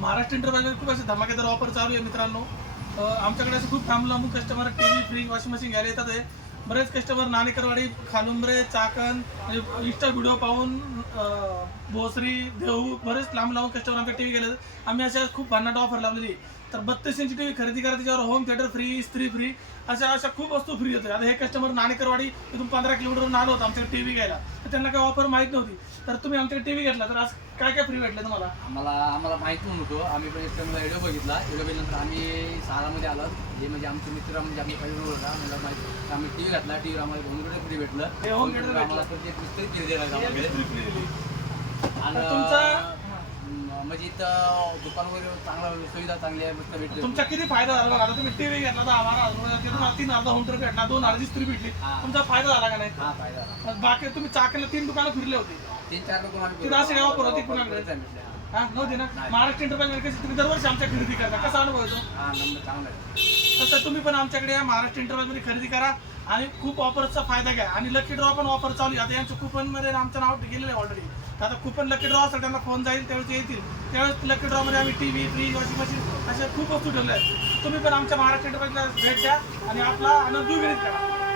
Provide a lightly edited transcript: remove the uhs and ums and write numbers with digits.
महाराष्ट्र एंटरप्राइजमध्ये खूप असे धमाकेदार ऑफर चालू आहे मित्रांनो. आमच्याकडे असे खूप लांबून customer TV, fridge, washing machine घ्यायला येतात आहे. बरेच कस्टमर नाणेकरवाडी, खालुंबरे, चाकण म्हणजे इंस्टा व्हिडिओ पाहून भोसरी, देहू बरेच लांब कस्टमर आमच्या टीव्ही गेले. आम्ही अशा खूप भन्नाट ऑफर लावलेली. तर 32 इंची टीव्ही खरेदी करा, त्याच्यावर होम थिएटर फ्री, इस्त्री फ्री, अशा खूप वस्तू फ्री होते. आता हे कस्टमर नाणेकरवाडी इथून 15 किलोमीटरवरून आलो होतं आमच्याकडे टीव्ही घ्यायला, तर त्यांना काही ऑफर माहीत नव्हती. तर तुम्ही आमच्याकडे टीव्ही घेतला तर आज काय काय फ्री भेटलं तुम्हाला? आम्हाला माहिती नव्हतं. आम्ही पण एक व्हिडिओ बघितल्यानंतर आम्ही सारामध्ये आलो. हे म्हणजे आमचे मित्र म्हणजे आम्ही काही होता मला माहिती. आम्ही टीव्ही घातला, टीव्ही आम्हाला होम थिएटर फ्री भेटलं. हे होम थिएटर आम्हाला प्रत्येक मिस्त्री फ्री दिला आणि तुमचा म्हणजे इथं दुकानवर चांगला सुविधा चांगली आहे, मस्त भेटली. तुमचा किती फायदा झाला बघा. आता तुम्ही टीव्ही घेतला तर आम्हाला 3 होम थिएटर भेटला, 2 अर्धी इस्त्री भेटली. तुमचा फायदा झाला का नाही? हा फायदा झाला. बाकी तुम्ही चाकणला 3 दुकानं फिरले होते, 3-4 दुकान आम्ही तिथं असे काय ऑफर होती कुणाकडे? हा नव्हती ना. महाराष्ट्र एंटरप्राइज तुम्ही दरवर्षी आमच्या खरेदी करता, कसा अनुभव येतो? हा नंबर चांगला आहे. तसं तुम्ही पण आमच्याकडे या महाराष्ट्र एंटरप्राइजमध्ये खरेदी करा आणि खूप ऑफर्सचा फायदा घ्या. आणि लकी ड्रॉ पण ऑफर चालू आहे. आता यांच्या कुपनमध्ये आमचं नाव गेलेलं आहे ऑलरेडी. आता कुपन लकी ड्रॉ असेल, त्यांना फोन जाईल त्यावेळेस येतील. त्यावेळेस लकी ड्रॉमध्ये आम्ही टीव्ही, फ्रीज, वॉशिंग मशीन अशा खूप वस्तू ठेवल्या आहेत. तुम्ही पण आमच्या महाराष्ट्र एंटरप्राइजला भेट द्या आणि आपला आनंद द्विगुणित करा.